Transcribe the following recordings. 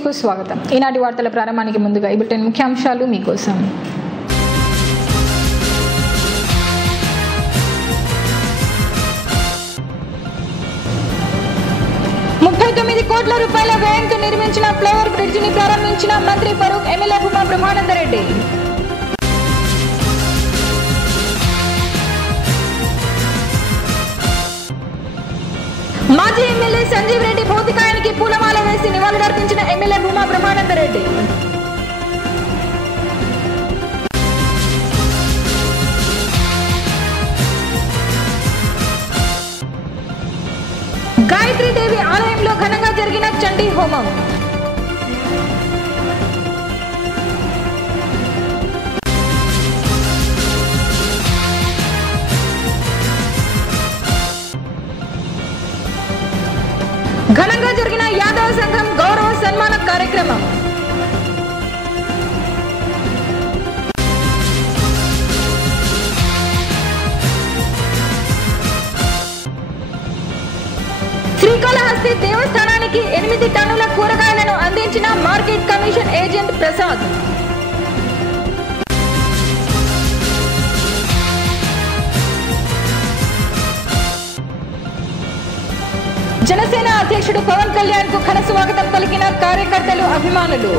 News కు స్వాగతం. ఈనాటి వార్తల ప్రారంభానికి ముందుగా ఈ బులెటిన్ ముఖ్యాంశాలు మీకోసం. 39 కోట్ల రూపాయల వ్యయంతో నిర్మించిన ఫ్లైఓవర్ బ్రిడ్జ్ ని ప్రారంభించిన మంత్రి ఫరూక్, ఎమ్మెల్యే భూమా బ్రహ్మానందరెడ్డి. మాజీ ఎమ్మెల్యే సంజీవ్ రెడ్డి భౌతికాయానికి పూలమాల వేసి నివాళులర్పించిన ఎమ్మెల్యే భూమా బ్రహ్మానందరెడ్డి. గాయత్రీదేవి ఆలయంలో ఘనంగా జరిగిన చండీ హోమం. ఘనంగా జరిగిన యాదవ సంఘం గౌరవ సన్మాన కార్యక్రమం. శ్రీకాళహస్తి దేవస్థానానికి 8 టన్నుల కూరగాయలను అందించిన market commission agent Prasad. Janasena అధ్యక్షుడు పవన్ కళ్యాణ్ కు ఘన స్వాగతం పలికిన కార్యకర్తలు, అభిమానులు.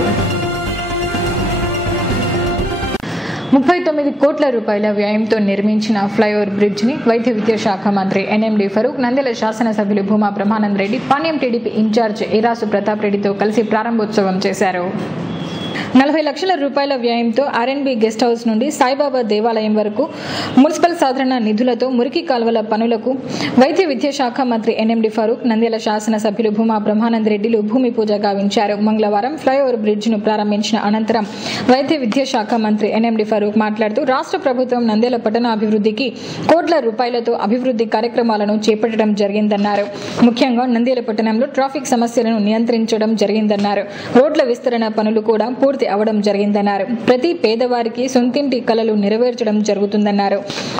39 కోట్ల రూపాయల వ్యయంతో నిర్మించిన ఫ్లైఓవర్ బ్రిడ్జ్ ని వైద్య విద్యాశాఖ మంత్రి ఎన్ఎండి ఫరూక్, నంద్యాల శాసనసభ్యులు భూమా బ్రహ్మానందరెడ్డి, పాణ్యం టీడీపీ ఇన్ఛార్జ్ ఈరాసు ప్రతాప్ రెడ్డితో కలిసి ప్రారంభోత్సవం చేశారు. 40 లక్షల రూపాయల వ్యయంతో ఆర్ఎన్బి గెస్ట్ హౌస్ నుండి సాయిబాబా దేవాలయం వరకు మున్సిపల్ సాధారణ నిధులతో మురికి కాల్వల పనులకు వైద్య విద్యాశాఖ మంత్రి ఎన్ఎండి ఫరూక్, నంద్యాల శాసనసభ్యులు భూమా బ్రహ్మానందరెడ్డిలు భూమి పూజ గావించారు. మంగళవారం ఫ్లైఓవర్ బ్రిడ్జ్ ను ప్రారంభించిన అనంతరం వైద్య విద్యాశాఖ మంత్రి ఎన్ఎండి ఫరూక్ మాట్లాడుతూ, రాష్ట్ర ప్రభుత్వం నంద్యాల పట్టణ అభివృద్ధికి కోట్ల రూపాయలతో అభివృద్ధి కార్యక్రమాలను చేపట్టడం జరిగిందన్నారు. ముఖ్యంగా నంద్యాల పట్టణంలో ట్రాఫిక్ సమస్యలను నియంత్రించడం జరిగిందన్నారు. రోడ్ల విస్తరణ పనులు కూడా పూర్తి అవడం జరిగిందన్నారు. ప్రతి పేదవారికి సొంతింటి కలలు నెరవేర్చడం జరుగుతుందన్నారు.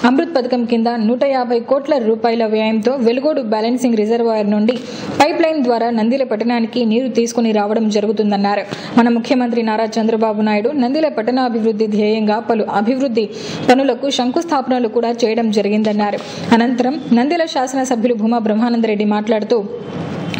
అమృత్ పథకం కింద 150 కోట్ల రూపాయల వ్యయంతో వెలుగోడు బ్యాలెన్సింగ్ రిజర్వాయర్ నుండి పైప్ లైన్ ద్వారా నంద్యాల పట్టణానికి నీరు తీసుకుని రావడం జరుగుతుందన్నారు. మన ముఖ్యమంత్రి నారా చంద్రబాబు నాయుడు నంద్యాల పట్టణాభివృద్ధి ధ్యేయంగా పలు అభివృద్ధి పనులకు శంకుస్థాపనలు కూడా చేయడం జరిగిందన్నారు. అనంతరం నంద్యాల శాసనసభ్యులు భూమా బ్రహ్మానందరెడ్డి మాట్లాడుతూ,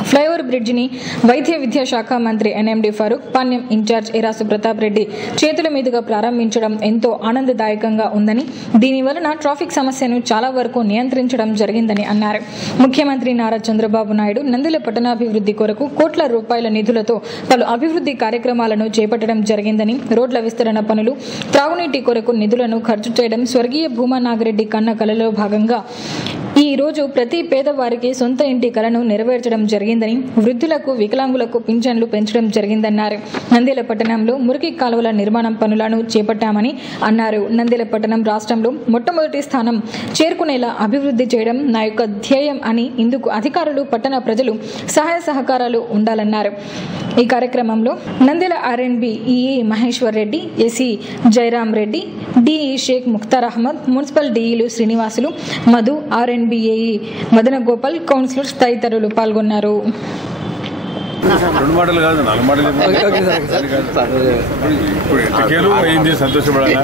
ఫ్లైఓవర్ బ్రిడ్జిని వైద్య విద్యాశాఖ మంత్రి ఎన్ఎండి ఫరూక్, పాణ్యం ఇన్ఛార్జ్ ఈరాసు ప్రతాప్ రెడ్డి చేతుల మీదుగా ప్రారంభించడం ఎంతో ఆనందదాయకంగా ఉందని, దీని వలన ట్రాఫిక్ సమస్యను చాలా వరకు నియంత్రించడం జరిగిందని అన్నారు. ముఖ్యమంత్రి నారా చంద్రబాబు నాయుడు నంద్యాల పట్టణాభివృద్ధి కొరకు కోట్ల రూపాయల నిధులతో పలు అభివృద్ధి కార్యక్రమాలను చేపట్టడం జరిగిందని, రోడ్ల విస్తరణ పనులు, త్రాగునీటి కొరకు నిధులను ఖర్చు చేయడం స్వర్గీయ భూమా నాగిరెడ్డి కన్న కలలో భాగంగా ఈ రోజు ప్రతి పేదవారికి సొంత ఇంటి కలను నెరవేర్చడం జరిగిందని, వృద్ధులకు, వికలాంగులకు పింఛన్లు పెంచడం జరిగిందన్నారు. నంద్యాల పట్టణంలో మురికి కాలువల నిర్మాణం పనులను చేపట్టామని అన్నారు. నంద్యాల పట్టణం రాష్ట్రంలో మొట్టమొదటి స్థానం చేరుకునేలా అభివృద్ధి చేయడం నా యొక్క ధ్యేయం అని, ఇందుకు అధికారులు, పట్టణ ప్రజలు సహాయ సహకారాలు ఉండాలన్నారు. ఈ కార్యక్రమంలో Nandyal R and B EE Maheshwar Reddy, SE Jayaram Reddy, DE Shaik Mukhtar Ahmed, municipal డిఈలు శ్రీనివాసులు, మధు, ఆర్ఎన్బిఏఈ మదన గోపాల్, కౌన్సిలర్స్ తదితరులు పాల్గొన్నారు. 2 మాటలు కాదు, 4 మాటలు ఇప్పుడు ఎట్టకేలు అయింది, సంతోషపడాలా.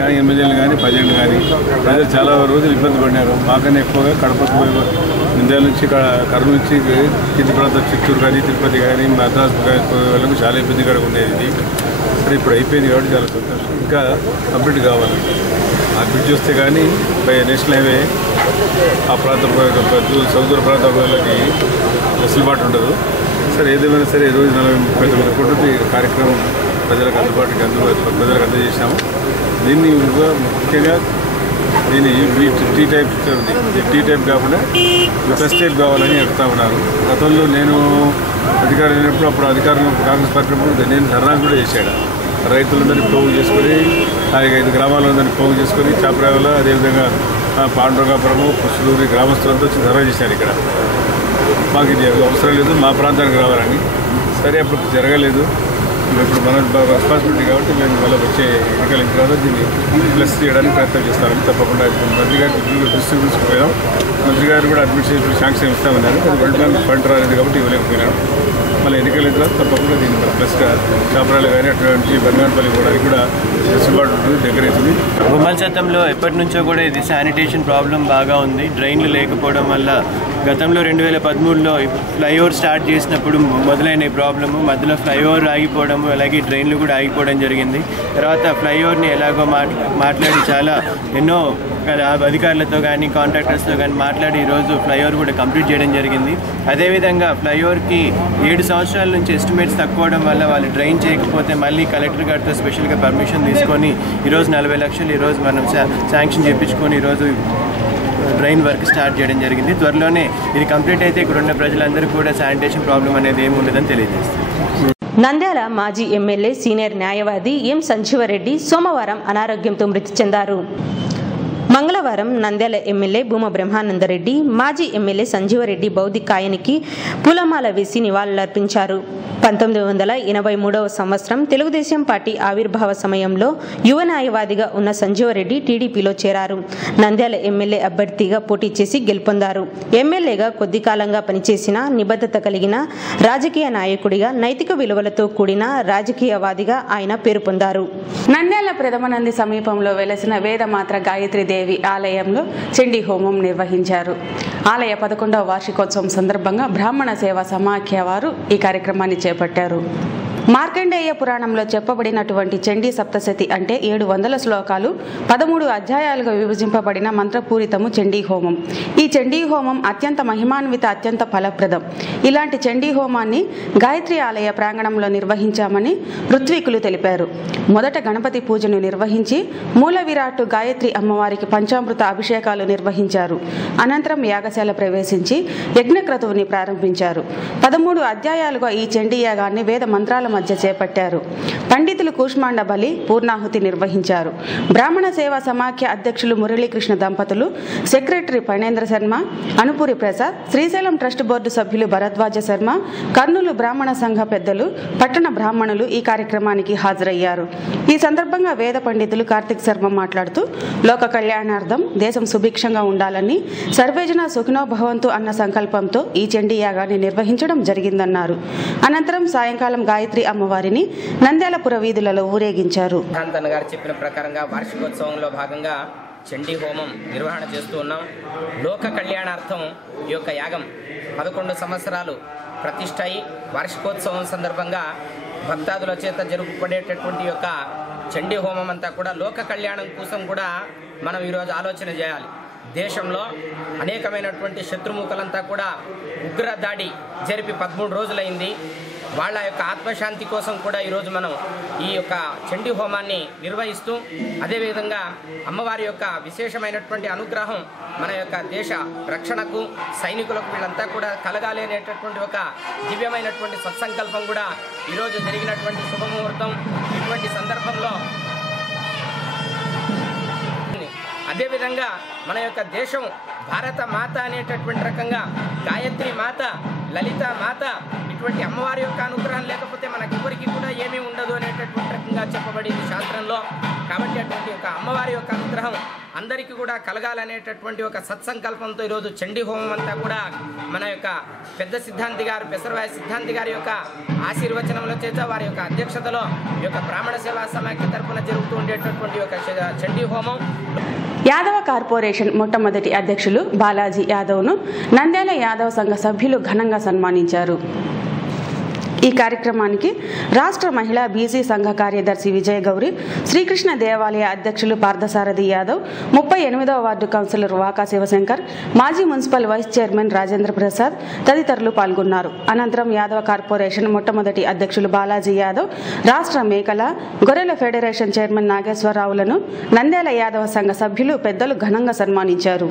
కానీ 8 ఏళ్ళు కానీ 10 ఏళ్ళు కానీ ప్రజలు చాలా రోజులు ఇబ్బంది పడినారు. మాకన్నా ఎక్కువగా కడపకు పోయి నంద్యాల నుంచి కర్నూలు నుంచి కింది ప్రాంతం చిత్తూరు కానీ, తిరుపతి కానీ, మద్రాసు వాళ్ళకు చాలా ఇబ్బందిగా ఉండేది. ఇప్పుడు అయిపోయింది కాబట్టి చాలా సంతోషం. ఇంకా కంప్లీట్ కావాలి. ఆ బ్రిడ్జ్ వస్తే కానీ నేషనల్ హైవే ఆ ప్రాంతం సముద్ర ప్రాంతం వాళ్ళకి వెసులుబాటు ఉండదు. సరే, ఏదేమైనా సరే ఈరోజు 40-39 కోట్లతో ఈ కార్యక్రమం ప్రజలకు ప్రజలకు అందజేసాము. దీన్ని ముఖ్యంగా దీన్ని టీ టైప్ ఉంది. టీ టైప్ కాకుండా ప్లస్ టైప్ కావాలని అడుగుతా ఉన్నారు. గతంలో నేను అధికారం లేనప్పుడు, అప్పుడు అధికారంలో కాంగ్రెస్ పార్టీ నేను ధర్నా కూడా చేశాడు. రైతులందరినీ పోగు చేసుకొని 5 గ్రామాలందరినీ పోగు చేసుకొని చాపరావల, అదేవిధంగా పాండురంగాపురము, పుష్లూరి గ్రామస్తులంతా వచ్చి ధర్నా చేశాను. ఇక్కడ మాకు ఇది అవసరం లేదు, మా ప్రాంతానికి రావాలని. సరే, అప్పుడు జరగలేదు. ఇప్పుడు మన రెస్పాన్సిబిలిటీ కాబట్టి మేము మళ్ళీ వచ్చే ఎన్నికల తర్వాత దీన్ని ప్లస్ చేయడానికి ప్రయత్నం చేస్తామని తప్పకుండా మంత్రి గారి దృష్టి తీసుకుపోయాం. మంత్రి గారు కూడా అడ్మినిస్ట్రేషన్ శాంక్షన్ ఇస్తామన్నారు. అది వరల్డ్ బ్యాంక్ ఫండ్ రాలేదు కాబట్టి ఇవ్వలేకపోయినాడు. మళ్ళీ ఎన్నికల తర్వాత తప్పకుండా దీన్ని మన ప్లస్గా చాపరాలు కానీ అటువంటి బంగారపల్లి కూడా వెసులుబాటు ఉంటుంది, దగ్గర అవుతుంది. గుమ్మల చత్తంలో ఎప్పటి నుంచో కూడా ఇది శానిటేషన్ ప్రాబ్లం బాగా ఉంది. డ్రైన్లు లేకపోవడం వల్ల గతంలో 2013లో ఫ్లైఓవర్ స్టార్ట్ చేసినప్పుడు మొదలైన ఈ ప్రాబ్లము, మధ్యలో ఫ్లైఓవర్ ఆగిపోవడము, అలాగే డ్రైన్లు కూడా ఆగిపోవడం జరిగింది. తర్వాత ఫ్లైఓవర్ని ఎలాగో మాట్లాడి చాలా ఎన్నో అధికారులతో కానీ కాంట్రాక్టర్స్తో కానీ మాట్లాడి ఈరోజు ఫ్లైఓవర్ కూడా కంప్లీట్ చేయడం జరిగింది. అదేవిధంగా ఫ్లైఓవర్కి 7 సంవత్సరాల నుంచి ఎస్టిమేట్స్ తక్కువడం వల్ల వాళ్ళు డ్రైన్ చేయకపోతే మళ్ళీ కలెక్టర్ గారితో స్పెషల్గా పర్మిషన్ తీసుకొని ఈరోజు 40 లక్షలు ఈరోజు మనం శాంక్షన్ చేయించుకొని ఈరోజు డ్రైన్ వర్క్ స్టార్ట్ చేయడం జరిగింది. త్వరలోనే ఇది కంప్లీట్ అయితే ఇక్కడ ఉన్న ప్రజలందరికీ కూడా శానిటేషన్ ప్రాబ్లం అనేది ఏమి ఉండదని తెలియజేస్తుంది. నంద్యాల మాజీ ఎమ్మెల్యే సీనియర్ న్యాయవాది ఎం సంజీవరెడ్డి సోమవారం అనారోగ్యంతో మృతి చెందారు. మంగళవారం నంద్యాల ఎమ్మెల్యే భూమా బ్రహ్మానందరెడ్డి మాజీ ఎమ్మెల్యే సంజీవరెడ్డి భౌతికాయానికి పూలమాల వేసి నివాళులర్పించారు. 1983వ సంవత్సరం తెలుగుదేశం పార్టీ ఆవిర్భావ సమయంలో యువ న్యాయవాదిగా ఉన్న సంజీవరెడ్డి టీడీపీలో చేరారు. నంద్యాల ఎమ్మెల్యే అభ్యర్థిగా పోటీ చేసి గెలుపొందారు. ఎమ్మెల్యేగా కొద్ది కాలంగా పనిచేసిన నిబద్ధత కలిగిన రాజకీయ నాయకుడిగా, నైతిక విలువలతో కూడిన రాజకీయవాదిగా ఆయన పేరు పొందారు. నంద్యాల ప్రథమనంది సమీపంలో వెలసిన వేదమాత్ర గాయత్రీదేవి ఆలయంలో చండీ హోమం నిర్వహించారు. ఆలయ 11వ వార్షికోత్సవం సందర్భంగా బ్రాహ్మణ సేవా సమాఖ్య వారు ఈ కార్యక్రమాన్ని చేపట్టారు. మార్కండేయ పురాణంలో చెప్పబడినటువంటి చండీ సప్తశతి అంటే 700 శ్లోకాలు 13 అధ్యాయాలుగా విభజింపబడిన మంత్రపూరితము చండీ హోమం. ఈ చండీ హోమం అత్యంత మహిమాన్విత, అత్యంత ఫలప్రదం. ఇలాంటి చండీ హోమాన్ని గాయత్రి ఆలయ ప్రాంగణంలో నిర్వహించామని ఋత్వికులు తెలిపారు. మొదట గణపతి పూజను నిర్వహించి మూల విరాట్టు గాయత్రి అమ్మవారికి పంచామృత అభిషేకాలు నిర్వహించారు. అనంతరం యాగశాల ప్రవేశించి యజ్ఞక్రతువుని ప్రారంభించారు. 13 అధ్యాయాలుగా ఈ చండీ యాగాన్ని వేద మంత్రాల మధ్య చేపట్టారు. పండితులు కూష్మాండ బలి, పూర్ణాహుతి నిర్వహించారు. బ్రాహ్మణ సేవా సమాఖ్య అధ్యక్షులు మురళీకృష్ణ దంపతులు, secretary Painendra Sharma, Anupuri Prasad, Srisailam trust board సభ్యులు భరద్వాజ శర్మ, కర్నూలు బ్రాహ్మణ సంఘ పెద్దలు, పట్టణ బ్రాహ్మణులు ఈ కార్యక్రమానికి హాజరయ్యారు. ఈ సందర్భంగా వేద పండితులు కార్తిక్ శర్మ మాట్లాడుతూ లోక కళ్యాణార్థం దేశం సుభిక్షంగా ఉండాలని, సర్వేజన సుఖినో భవంతు అన్న సంకల్పంతో ఈ చండీ యాగాన్ని నిర్వహించడం జరిగిందన్నారు. అనంతరం సాయంకాలం గాయత్రి అమ్మవారిని నంద్యాల పురవీధులలో ఊరేగించారు. గారు చెప్పిన ప్రకారంగా వార్షికోత్సవంలో భాగంగా చండీ హోమం నిర్వహణ చేస్తూ ఉన్నాం. లోక కళ్యాణార్థం ఈ యొక్క యాగం 11 సంవత్సరాలు ప్రతిష్ఠ అయి వార్షికోత్సవం సందర్భంగా భక్తాదుల చేత జరుపుపడేటటువంటి యొక్క చండీ హోమం అంతా కూడా లోక కళ్యాణం కోసం కూడా మనం ఈరోజు ఆలోచన చేయాలి. దేశంలో అనేకమైనటువంటి శత్రుముఖలంతా కూడా ఉగ్ర దాడి జరిపి 13 రోజులైంది. వాళ్ళ యొక్క ఆత్మశాంతి కోసం కూడా ఈరోజు మనం ఈ యొక్క చండీ హోమాన్ని నిర్వహిస్తూ, అదేవిధంగా అమ్మవారి యొక్క విశేషమైనటువంటి అనుగ్రహం మన యొక్క దేశ రక్షణకు, సైనికులకు వీళ్ళంతా కూడా కలగాలి అనేటటువంటి ఒక దివ్యమైనటువంటి సత్సంకల్పం కూడా ఈరోజు జరిగినటువంటి శుభముహూర్తం. ఇటువంటి సందర్భంలో అదేవిధంగా మన యొక్క దేశం భారత మాత అనేటటువంటి రకంగా గాయత్రి మాత, లలిత మాత, ఇటువంటి అమ్మవారి యొక్క అనుగ్రహం లేకపోతే మనకెవరికి కూడా ఏమీ ఉండదు అనేటటువంటి రకంగా చెప్పబడింది శాస్త్రంలో. కాబట్టి అటువంటి ఒక అమ్మవారి యొక్క అనుగ్రహం అందరికీ కూడా కలగాలనేటటువంటి ఒక సత్సంకల్పంతో ఈరోజు చండీ హోమం అంతా కూడా మన యొక్క పెద్ద సిద్ధాంతి గారు, పెసరవాయ సిద్ధాంతి గారి యొక్క ఆశీర్వచనముల చేత, వారి యొక్క అధ్యక్షతలో ఈ యొక్క బ్రాహ్మణ సేవా సమాఖ్య తరపున జరుగుతూ ఉండేటటువంటి ఒక చండీ హోమం. యాదవ కార్పొరేషన్ మొట్టమొదటి అధ్యక్షులు బాలాజీ యాదవ్ను నంద్యాల యాదవ సంఘ సభ్యులు ఘనంగా సన్మానించారు. ఈ కార్యక్రమానికి రాష్ట్ర మహిళా బీసీ సంఘ కార్యదర్శి విజయ గౌరి, శ్రీకృష్ణ దేవాలయ అధ్యక్షులు పార్థసారథి యాదవ్, 38వ వార్డు కౌన్సిలర్ వాకా శివశంకర్, మాజీ municipal vice chairman Rajendra Prasad తదితరులు పాల్గొన్నారు. అనంతరం యాదవ కార్పొరేషన్ మొట్టమొదటి అధ్యక్షులు బాలాజీ యాదవ్, రాష్ట్ర మేకల గొర్రెల ఫెడరేషన్ చైర్మన్ నాగేశ్వరరావులను నంద్యాల యాదవ సంఘ సభ్యులు పెద్దలు ఘనంగా సన్మానించారు.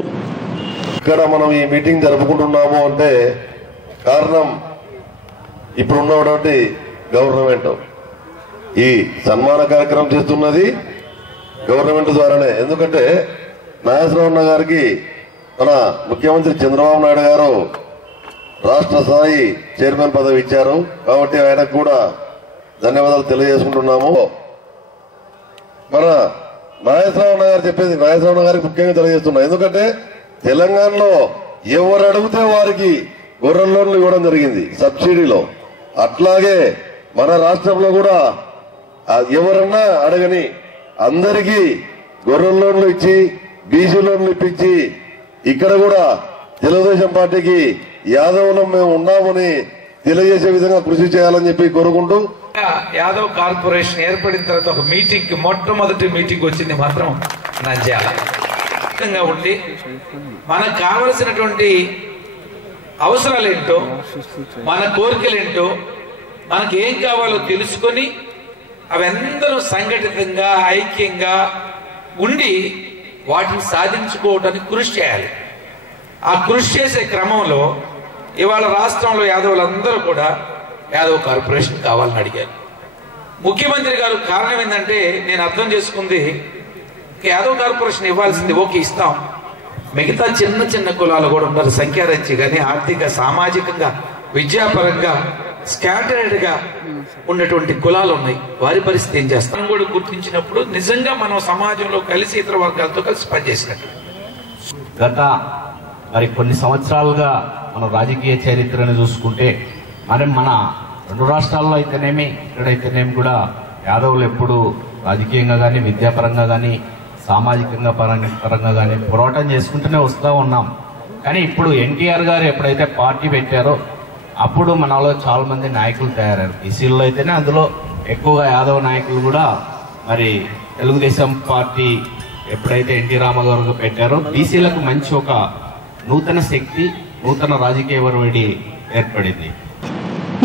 ఇక్కడ మనం ఈ మీటింగ్ జరుపుకుంటున్నాము అంటే కారణం ఇప్పుడున్నటువంటి గవర్నమెంట్ ఈ సన్మాన కార్యక్రమం చేస్తున్నది గవర్నమెంట్ ద్వారానే. ఎందుకంటే నాగేశ్వరరావు గారికి మన ముఖ్యమంత్రి చంద్రబాబు నాయుడు గారు రాష్ట్ర స్థాయి చైర్మన్ పదవి ఇచ్చారు. కాబట్టి ఆయనకు కూడా ధన్యవాదాలు తెలియజేసుకుంటున్నాము. మన నాగేశ్వరరావు గారు చెప్పేది నాగేశ్వరరావు గారికి ముఖ్యంగా తెలియజేస్తున్నాం. ఎందుకంటే తెలంగాణలో ఎవరు అడిగితే వారికి గొర్రెల లోన్లు ఇవ్వడం జరిగింది సబ్సిడీలో. అట్లాగే మన రాష్ట్రంలో కూడా ఎవరన్నా అడగని అందరికీ గొర్రెల లోన్లు ఇచ్చి బీసీ లోన్లు ఇప్పించి ఇక్కడ కూడా తెలుగుదేశం పార్టీకి యాదవులం మేము ఉన్నామని తెలియజేసే విధంగా కృషి చేయాలని చెప్పి కోరుకుంటూ యాదవ్ కార్పొరేషన్ ఏర్పడిన తర్వాత ఒక మీటింగ్ కి మొట్టమొదటి మీటింగ్ వచ్చింది మాత్రం నంద్యాల ఉండి మనకు కావలసినటువంటి అవసరాలు ఏంటో మన కోరికలు ఏంటో మనకి ఏం కావాలో తెలుసుకొని అవందరూ సంఘటితంగా ఐక్యంగా ఉండి వాటిని సాధించుకోవడానికి కృషి చేయాలి. ఆ కృషి చేసే క్రమంలో ఇవాళ రాష్ట్రంలో యాదవులందరూ కూడా యాదవ్ కార్పొరేషన్ కావాలని అడిగారు. ముఖ్యమంత్రి గారు కారణం ఏంటంటే నేను అర్థం చేసుకుంది యాదవ్ కార్పొరేషన్ ఇవ్వాల్సింది ఓకే ఇస్తాం, మిగతా చిన్న చిన్న కులాలు కూడా ఉన్నారు సంఖ్యారీత్యా కానీ ఆర్థిక సామాజికంగా విద్యాపరంగా స్కాటర్డ్ గా ఉన్నటువంటి కులాలు ఉన్నాయి, వారి పరిస్థితి ఏం చేస్తాం కూడా గుర్తించినప్పుడు నిజంగా మనం సమాజంలో కలిసి ఇతర వర్గాలతో కలిసి పనిచేసినట్టు. గత మరి కొన్ని సంవత్సరాలుగా మన రాజకీయ చరిత్రను చూసుకుంటే మరి మన రెండు రాష్ట్రాల్లో అయితేనేమి ఇక్కడైతేనేమి కూడా యాదవులు ఎప్పుడు రాజకీయంగా కానీ విద్యాపరంగా కానీ సామాజికంగా పరంగా కానీ పోరాటం చేసుకుంటూనే వస్తూ ఉన్నాం. కానీ ఇప్పుడు ఎన్టీఆర్ గారు ఎప్పుడైతే పార్టీ పెట్టారో అప్పుడు మనలో చాలా మంది నాయకులు తయారయ్యారు. బీసీల్లో అయితేనే అందులో ఎక్కువగా యాదవ నాయకులు కూడా మరి తెలుగుదేశం పార్టీ ఎప్పుడైతే ఎన్టీ రామారావు పెట్టారో బీసీలకు మంచి ఒక నూతన శక్తి నూతన రాజకీయ ఒరవడి ఏర్పడింది.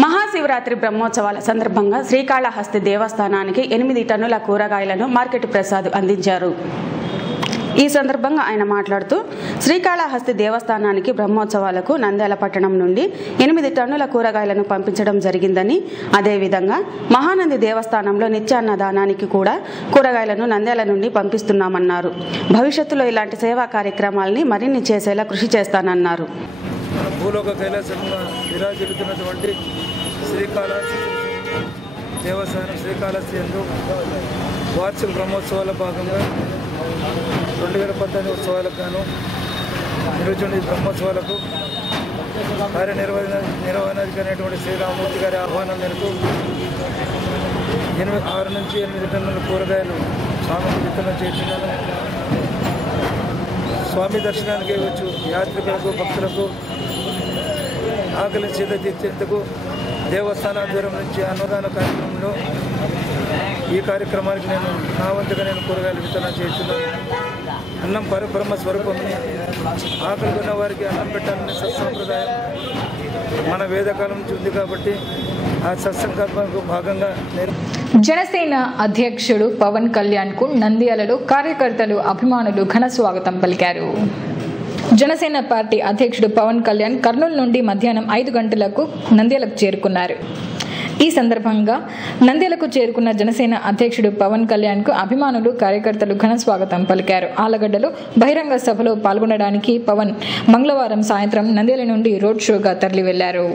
మహాశివరాత్రి బ్రహ్మోత్సవాల సందర్భంగా శ్రీకాళహస్తి దేవస్థానానికి 8 టన్నుల కూరగాయలను మార్కెట్ ప్రసాద్ అందించారు. ఈ సందర్భంగా ఆయన మాట్లాడుతూ శ్రీకాళహస్తి దేవస్థానానికి బ్రహ్మోత్సవాలకు నంద్యాల పట్టణం నుండి 8 టన్నుల కూరగాయలను పంపించడం జరిగిందని, అదేవిధంగా మహానంది దేవస్థానంలో నిత్యాన్నదానానికి కూడా కూరగాయలను నంద్యాల నుండి పంపిస్తున్నామన్నారు. భవిష్యత్తులో ఇలాంటి సేవా కార్యక్రమాలని మరిన్ని చేసేలా కృషి చేస్తానన్నారు. భూలోక కైలాసంగా విరాజిల్లుతున్నటువంటి శ్రీకాళహస్తి దేవస్థానం శ్రీకాళహస్తి యందు వార్షిక బ్రహ్మోత్సవాల భాగంగా 2018 ఉత్సవాలకు గాను నిర్వహించిన బ్రహ్మోత్సవాలకు కార్యనిర్వహణాధికారి అయినటువంటి శ్రీరామూర్తి గారి ఆహ్వానం మేరకు 6 నుంచి 8 టన్నుల కూరగాయలు స్వామికి విత్తనం చేస్తున్నాను. స్వామి దర్శనానికి వచ్చు యాత్రికులకు భక్తులకు ఆకలి చేత తీర్చేందుకు దేవస్థాన ఆధ్వర్యం నుంచి అన్నదాన కార్యక్రమంలో ఈ కార్యక్రమానికి నేను నా వంతుగా నేను కూరగాయలు విత్తనం చేస్తున్నాను. అన్నం పరబ్రహ్మ స్వరూపంని ఆకలి ఉన్న వారికి అన్నం పెట్టాలని సత్సంప్రదాయం మన వేదకాలం నుంచి ఉంది కాబట్టి ఆ సత్సంకల్పంకు భాగంగా జనసేన అధ్యక్షుడు పవన్ కళ్యాణ్ కు నంద్యాలలో కార్యకర్తలు అభిమానులు ఘన స్వాగతం పలికారు. జనసేన పార్టీ అధ్యక్షుడు పవన్ కళ్యాణ్ కర్నూలు నుండి మధ్యాహ్నం 5 గంటలకు నంద్యాలకు చేరుకున్నారు. ఈ సందర్భంగా నంద్యాలకు చేరుకున్న జనసేన అధ్యక్షుడు పవన్ కళ్యాణ్ కు అభిమానులు కార్యకర్తలు ఘన స్వాగతం పలికారు. ఆలగడ్డలో బహిరంగ సభలో పాల్గొనడానికి పవన్ మంగళవారం సాయంత్రం నంద్యాల నుండి రోడ్ షోగా తరలి వెళ్లారు.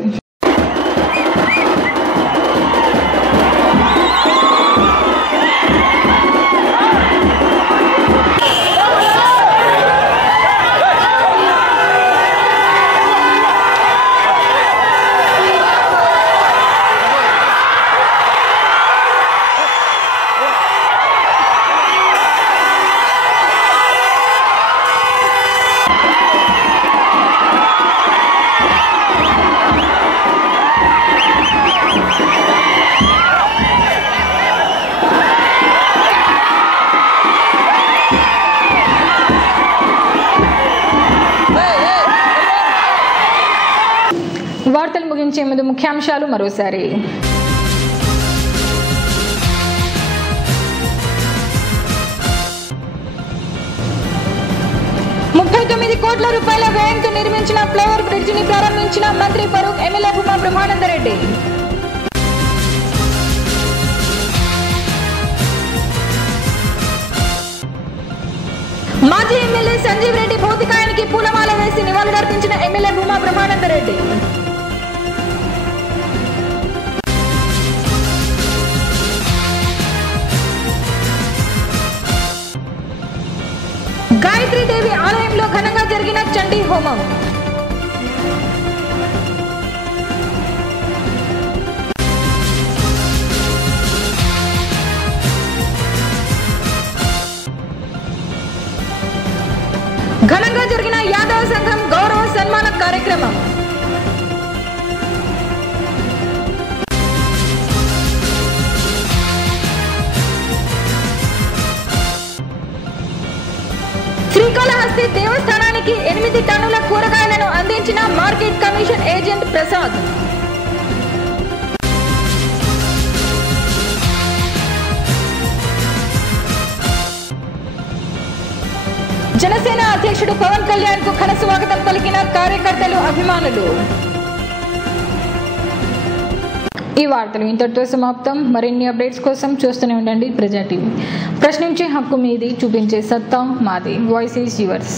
వార్తలు ముగించే ముందు ముఖ్యాంశాలు మరోసారి. 39 కోట్ల రూపాయల వ్యయంతో నిర్మించిన ఫ్లైఓవర్ బ్రిడ్జ్ ని ప్రారంభించిన మంత్రి ఫరూక్, ఎమ్మెల్యే భూమా బ్రహ్మానందరెడ్డి. మాజీ ఎమ్మెల్యే సంజీవ్ రెడ్డి భౌతికాయానికి పూలమాల వేసి నివాళులర్పించిన ఎమ్మెల్యే భూమా బ్రహ్మానందరెడ్డి. గాయత్రీదేవి ఆలయంలో ఘనంగా జరిగిన చండీ హోమం. ఘనంగా జరిగిన యాదవ సంఘం గౌరవ సన్మాన కార్యక్రమం. శ్రీకాళహస్తి దేవస్థానానికి 8 టన్నుల కూరగాయలను అందించిన market commission agent Prasad. Janasena అధ్యక్షుడు పవన్ కళ్యాణ్ కు ఘన స్వాగతం పలికిన కార్యకర్తలు, అభిమానులు. ఈ వార్తలు ఇంతటితో సమాప్తం. మరిన్ని అప్డేట్స్ కోసం చూస్తూనే ఉండండి ప్రజా టీవీ. ప్రశ్నించే హక్కు మీది, చూపించే సత్తా మాది. Voice is yours.